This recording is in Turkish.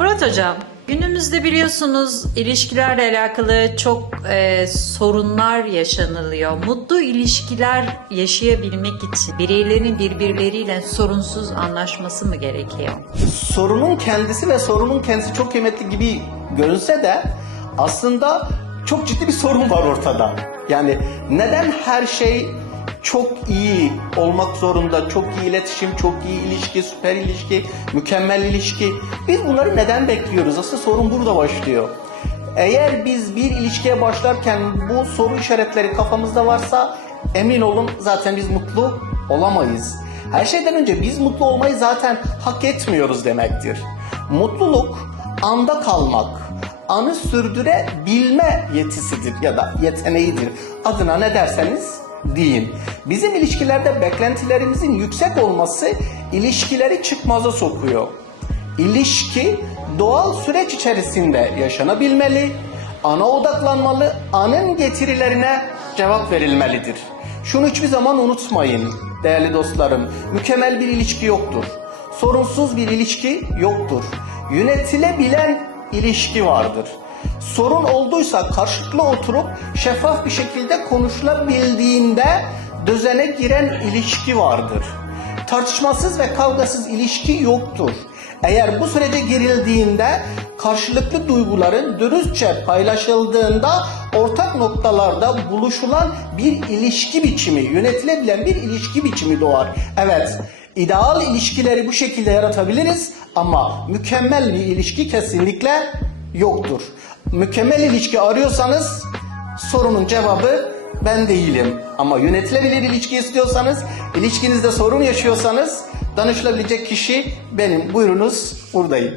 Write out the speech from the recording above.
Murat Hocam, günümüzde biliyorsunuz ilişkilerle alakalı çok e, sorunlar yaşanılıyor. Mutlu ilişkiler yaşayabilmek için bireylerin birbirleriyle sorunsuz anlaşması mı gerekiyor? sorunun kendisi ve sorunun kendisi çok kıymetli gibi görünse de aslında çok ciddi bir sorun var ortada. Yani neden her şey çok iyi olmak zorunda, çok iyi iletişim, çok iyi ilişki, süper ilişki, mükemmel ilişki. Biz bunları neden bekliyoruz? Aslında sorun burada başlıyor. Eğer biz bir ilişkiye başlarken bu soru işaretleri kafamızda varsa emin olun zaten biz mutlu olamayız. Her şeyden önce biz mutlu olmayı zaten hak etmiyoruz demektir. Mutluluk anda kalmak, anı sürdürebilme yetisidir ya da yeteneğidir. Adına ne derseniz deyin. Bizim ilişkilerde beklentilerimizin yüksek olması ilişkileri çıkmaza sokuyor. İlişki doğal süreç içerisinde yaşanabilmeli, ana odaklanmalı, anın getirilerine cevap verilmelidir. Şunu hiçbir zaman unutmayın değerli dostlarım. Mükemmel bir ilişki yoktur. Sorunsuz bir ilişki yoktur. Yönetilebilen ilişki vardır. Sorun olduysa karşılıklı oturup şeffaf bir şekilde konuşulabildiğinde düzene giren ilişki vardır. Tartışmasız ve kavgasız ilişki yoktur. Eğer bu sürece girildiğinde karşılıklı duyguların dürüstçe paylaşıldığında ortak noktalarda buluşulan bir ilişki biçimi, yönetilebilen bir ilişki biçimi doğar. Evet, ideal ilişkileri bu şekilde yaratabiliriz ama mükemmel bir ilişki kesinlikle yoktur. Mükemmel ilişki arıyorsanız sorunun cevabı ben değilim. Ama yönetilebilir ilişki istiyorsanız, ilişkinizde sorun yaşıyorsanız danışılabilecek kişi benim. Buyurunuz buradayım.